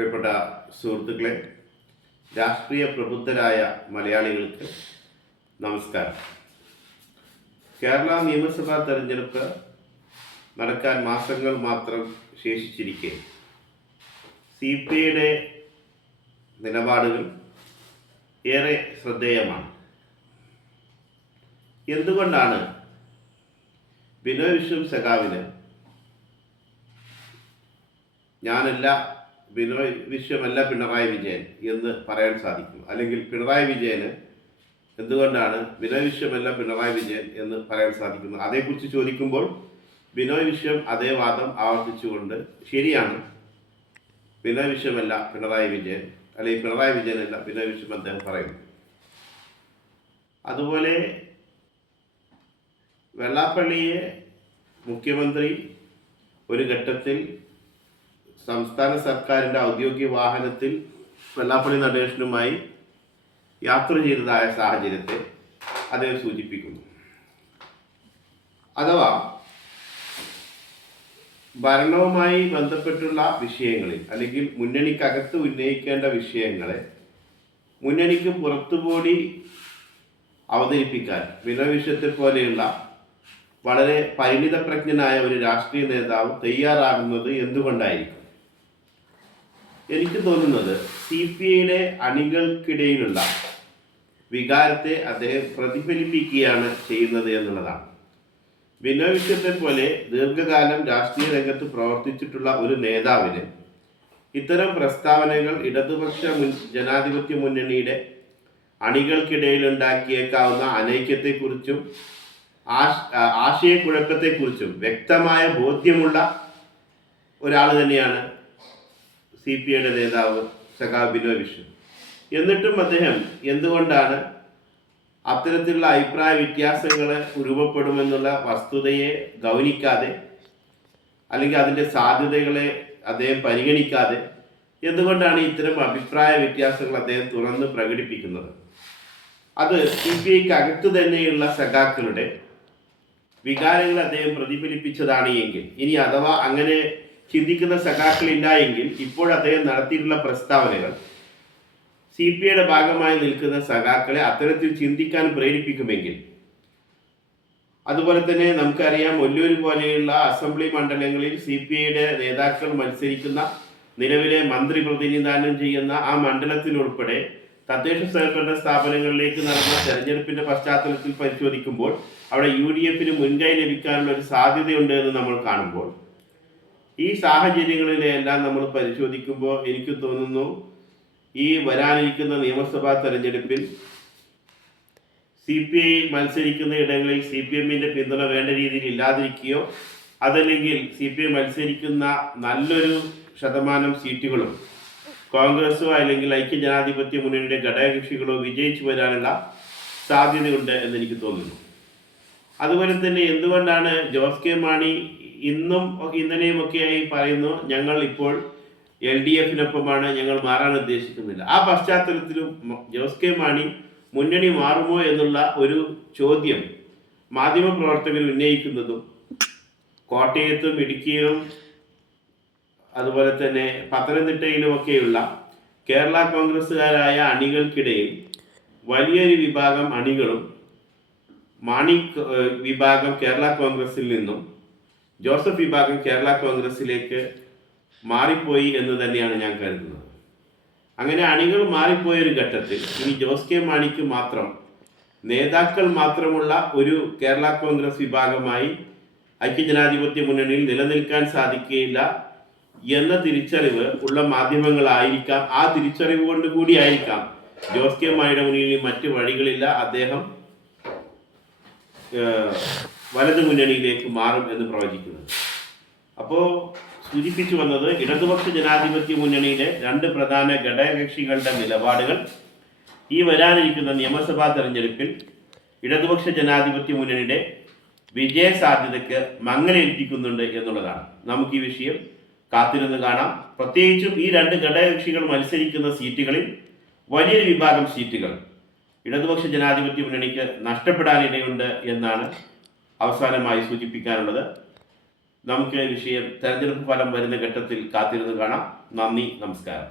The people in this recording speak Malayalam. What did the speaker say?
പ്രിയപ്പെട്ട സുഹൃത്തുക്കളെ, രാഷ്ട്രീയ പ്രബുദ്ധരായ മലയാളികൾക്ക് നമസ്കാരം. കേരള നിയമസഭാ തെരഞ്ഞെടുപ്പ് നടക്കാൻ മാസങ്ങൾ മാത്രം ശേഷിച്ചിരിക്കെ CPIയുടെ നിലപാടുകൾ ഏറെ ശ്രദ്ധേയമാണ്. എന്തുകൊണ്ടാണ് ബിനോയ് വിശ്വം സഖാവിന് ബിനോയ് വിശ്വമല്ല പിണറായി വിജയൻ എന്ന് പറയാൻ സാധിക്കും? അല്ലെങ്കിൽ പിണറായി വിജയന് എന്തുകൊണ്ടാണ് ബിനോയ് വിശ്വമല്ല പിണറായി വിജയൻ എന്ന് പറയാൻ സാധിക്കുന്നത്? അതേക്കുറിച്ച് ചോദിക്കുമ്പോൾ ബിനോയ് വിശ്വം അതേ വാദം ആവർത്തിച്ചുകൊണ്ട് ശരിയാണ്, ബിനോയ് വിശ്വമല്ല പിണറായി വിജയൻ, അല്ലെങ്കിൽ പിണറായി വിജയനല്ല ബിനോയ് വിശ്വം അദ്ദേഹം പറയുന്നു. അതുപോലെ വെള്ളാപ്പള്ളിയെ മുഖ്യമന്ത്രി ഒരു ഘട്ടത്തിൽ സംസ്ഥാന സർക്കാരിൻ്റെ ഔദ്യോഗിക വാഹനത്തിൽ വെള്ളാപ്പള്ളി നടേശനുമായി യാത്ര ചെയ്തതായ സാഹചര്യത്തെ അദ്ദേഹം സൂചിപ്പിക്കുന്നു. അഥവാ ഭരണവുമായി ബന്ധപ്പെട്ടുള്ള വിഷയങ്ങളിൽ അല്ലെങ്കിൽ മുന്നണിക്കകത്ത് ഉന്നയിക്കേണ്ട വിഷയങ്ങളെ മുന്നണിക്ക് പുറത്തുകൂടി അവതരിപ്പിക്കാൻ ബിനോയ് വിശ്വത്തെ പോലെയുള്ള വളരെ പരിണിതപ്രജ്ഞനായ ഒരു രാഷ്ട്രീയ നേതാവ് തയ്യാറാകുന്നത് എന്തുകൊണ്ടായിരിക്കും? എനിക്ക് തോന്നുന്നത് CPIയുടെ അണികൾക്കിടയിലുള്ള വികാരത്തെ അദ്ദേഹം പ്രതിഫലിപ്പിക്കുകയാണ് ചെയ്യുന്നത് എന്നുള്ളതാണ്. ബിനോയ് വിശ്വത്തെ പോലെ ദീർഘകാലം രാഷ്ട്രീയ രംഗത്ത് പ്രവർത്തിച്ചിട്ടുള്ള ഒരു നേതാവിന് ഇത്തരം പ്രസ്താവനകൾ ഇടതുപക്ഷ ജനാധിപത്യ മുന്നണിയുടെ അണികൾക്കിടയിൽ ഉണ്ടാക്കിയേക്കാവുന്ന അനൈക്യത്തെക്കുറിച്ചും ആശയക്കുഴപ്പത്തെക്കുറിച്ചും വ്യക്തമായ ബോധ്യമുള്ള ഒരാൾ തന്നെയാണ് CPIയുടെ നേതാവ് സഖാവ് ബിനോയ് വിശ്വം. എന്നിട്ടും അദ്ദേഹം എന്തുകൊണ്ടാണ് അത്തരത്തിലുള്ള അഭിപ്രായ വ്യത്യാസങ്ങൾ രൂപപ്പെടുമെന്നുള്ള വസ്തുതയെ ഗൗനിക്കാതെ, അല്ലെങ്കിൽ അതിൻ്റെ സാധ്യതകളെ അദ്ദേഹം പരിഗണിക്കാതെ എന്തുകൊണ്ടാണ് ഇത്തരം അഭിപ്രായ വ്യത്യാസങ്ങൾ അദ്ദേഹം തുറന്ന് പ്രകടിപ്പിക്കുന്നത്? അത് CPIക്ക് അകത്ത് തന്നെയുള്ള സഖാക്കളുടെ വികാരങ്ങൾ അദ്ദേഹം പ്രതിഫലിപ്പിച്ചതാണ് എങ്കിൽ, ഇനി അഥവാ അങ്ങനെ ചിന്തിക്കുന്ന സഖാക്കളില്ല എങ്കിൽ ഇപ്പോൾ അദ്ദേഹം നടത്തിയിട്ടുള്ള പ്രസ്താവനകൾ CPIയുടെ ഭാഗമായി നിൽക്കുന്ന സഖാക്കളെ അത്തരത്തിൽ ചിന്തിക്കാൻ പ്രേരിപ്പിക്കുമെങ്കിൽ, അതുപോലെ തന്നെ നമുക്കറിയാം ഒല്ലൂർ പോലെയുള്ള അസംബ്ലി മണ്ഡലങ്ങളിൽ CPIയുടെ നേതാക്കൾ മത്സരിക്കുന്ന, നിലവിലെ മന്ത്രി പ്രതിനിധാനം ചെയ്യുന്ന ആ മണ്ഡലത്തിലുൾപ്പെടെ തദ്ദേശ സ്വയംഭരണ സ്ഥാപനങ്ങളിലേക്ക് നടന്ന തെരഞ്ഞെടുപ്പിന്റെ പശ്ചാത്തലത്തിൽ പരിശോധിക്കുമ്പോൾ അവിടെ UDFന് മുൻകൈ ലഭിക്കാനുള്ള ഒരു സാധ്യതയുണ്ട് എന്ന് നമ്മൾ കാണുമ്പോൾ, ഈ സാഹചര്യങ്ങളിലെല്ലാം നമ്മൾ പരിശോധിക്കുമ്പോൾ എനിക്ക് തോന്നുന്നു ഈ വരാനിരിക്കുന്ന നിയമസഭാ തെരഞ്ഞെടുപ്പിൽ CPI മത്സരിക്കുന്ന ഇടങ്ങളിൽ CPMന്റെ പിന്തുണ വേണ്ട രീതിയിൽ ഇല്ലാതിരിക്കുകയോ, അതല്ലെങ്കിൽ CPI മത്സരിക്കുന്ന നല്ലൊരു ശതമാനം സീറ്റുകളും കോൺഗ്രസോ അല്ലെങ്കിൽ ഐക്യജനാധിപത്യ മുന്നണിയുടെ ഘടകകക്ഷികളോ വിജയിച്ചു വരാനുള്ള സാധ്യതയുണ്ട് എന്നെനിക്ക് തോന്നുന്നു. അതുപോലെ തന്നെ എന്തുകൊണ്ടാണ് ജോസ് കെ മാണി ഇന്നും ഇന്നലെയുമൊക്കെയായി പറയുന്നു ഞങ്ങൾ ഇപ്പോൾ LDFനൊപ്പമാണ്, ഞങ്ങൾ മാറാൻ ഉദ്ദേശിക്കുന്നില്ല? ആ പശ്ചാത്തലത്തിലും ജോസ് കെ മാണി മുന്നണി മാറുമോ എന്നുള്ള ഒരു ചോദ്യം മാധ്യമപ്രവർത്തകർ ഉന്നയിക്കുന്നതും കോട്ടയത്തും ഇടുക്കിയിലും അതുപോലെ തന്നെ പത്തനംതിട്ടയിലുമൊക്കെയുള്ള കേരള കോൺഗ്രസ്സുകാരായ അണികൾക്കിടയിൽ വലിയൊരു വിഭാഗം അണികളും മാണി വിഭാഗം കേരള കോൺഗ്രസിൽ നിന്നും ജോസഫ് വിഭാഗം കേരള കോൺഗ്രസിലേക്ക് മാറിപ്പോയി എന്ന് തന്നെയാണ് ഞാൻ കരുതുന്നത്. അങ്ങനെ അണികൾ മാറിപ്പോയൊരു ഘട്ടത്തിൽ ഇനി ജോസ് കെ മാണിക്ക് മാത്രം, നേതാക്കൾ മാത്രമുള്ള ഒരു കേരള കോൺഗ്രസ് വിഭാഗമായി ഐക്യജനാധിപത്യ മുന്നണിയിൽ നിലനിൽക്കാൻ സാധിക്കുകയില്ല എന്ന തിരിച്ചറിവ് ഉള്ള മാധ്യമങ്ങളായിരിക്കാം. ആ തിരിച്ചറിവ് കൊണ്ട് കൂടിയായിരിക്കാം ജോസ് കെ മാണിയുടെ മുന്നിൽ മറ്റ് വഴികളില്ല, അദ്ദേഹം വലതു മുന്നണിയിലേക്ക് മാറും എന്ന് പ്രവചിക്കുന്നത്. അപ്പോൾ സൂചിപ്പിച്ചു വന്നത് ഇടതുപക്ഷ ജനാധിപത്യ മുന്നണിയിലെ രണ്ട് പ്രധാന ഘടകകക്ഷികളുടെ നിലപാടുകൾ ഈ വരാനിരിക്കുന്ന നിയമസഭാ തെരഞ്ഞെടുപ്പിൽ ഇടതുപക്ഷ ജനാധിപത്യ മുന്നണിയുടെ വിജയ സാധ്യതയ്ക്ക് മങ്ങലേൽപ്പിക്കുന്നുണ്ട് എന്നുള്ളതാണ്. നമുക്ക് ഈ വിഷയം കാത്തിരുന്ന് കാണാം. പ്രത്യേകിച്ചും ഈ രണ്ട് ഘടകകക്ഷികൾ മത്സരിക്കുന്ന സീറ്റുകളിൽ വലിയൊരു വിഭാഗം സീറ്റുകൾ ഇടതുപക്ഷ ജനാധിപത്യ മുന്നണിക്ക് നഷ്ടപ്പെടാനിടയുണ്ട് എന്നാണ് അവസാനമായി സൂചിപ്പിക്കാനുള്ളത്. നമുക്ക് വിഷയം തെരഞ്ഞെടുപ്പ് ഫലം വരുന്ന ഘട്ടത്തിൽ കാത്തിരുന്ന് കാണാം. നന്ദി, നമസ്കാരം.